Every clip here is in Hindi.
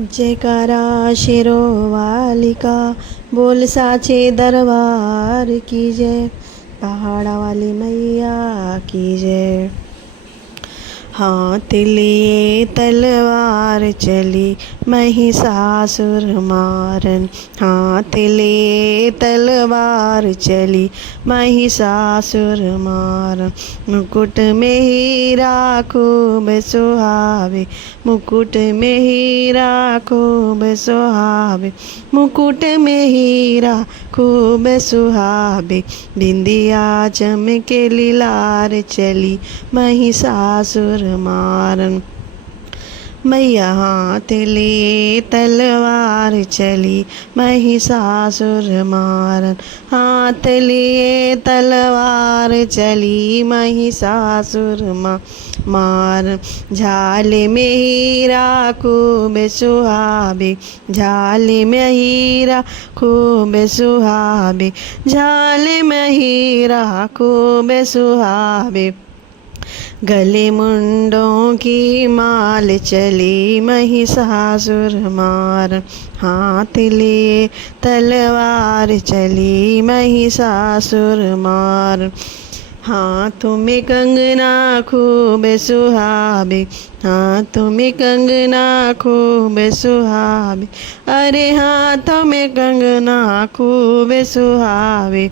जयकारा शेरों वाली का, बोल साचे दरबार की जय, पहाड़ा वाली मैया की जय। हाथ लिए तलवार चली महिषासुर मारन, हाथ लिए तलवार चली महिषासुर मारन। मुकुट में हीरा खूब सुहावे, मुकुट में हीरा खूब सुहावे, मुकुट में हीरा खूब सुहावे। बिंदिया चमके लीलार चली महिषासुर मारन। मैया हाथ लिए तलवार चली महिषासुर मारन, हाथ लिए तलवार चली महिषासुर मारन। झाल में हीरा खूब सुहावे, झाल में हीरा खूब सुहावे, झाल में हीरा खूब सुहावे। गले मुंडों की माल चली महिषासुर मारन, हाथ लिए तलवार चली महिषासुर मारन। हाथों में कंगना खूब सुहावे, हाथों में कंगना खूब सुहावे, अरे हाथों में कंगना खूब सुहावे।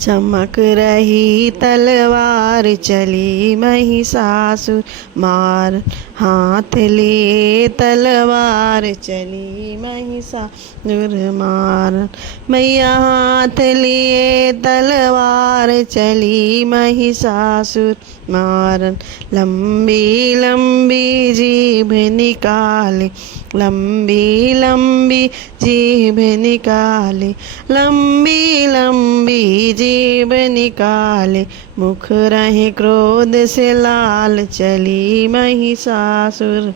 चमक रही तलवार चली महिषासुर मारन, हाथ लिए तलवार चली महिषासुर मारन। मैया हाथ लिए तलवार चली महिषासुर मारन। लंबी लंबी जीभ निकाले, लंबी लंबी जीभ निकाले, लंबी लंबी जीभ निकाले। मुख रहे क्रोध से लाल चली महिषासुर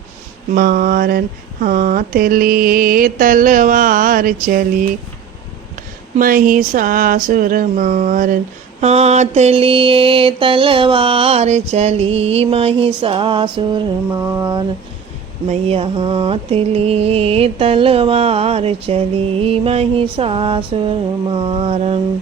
मारन, हाथ लिए तलवार चली महिषासुर मारन, हाथ लिए तलवार चली महिषासुर मारन। मैया हाथ लिए तलवार चली महिषासुर मारन।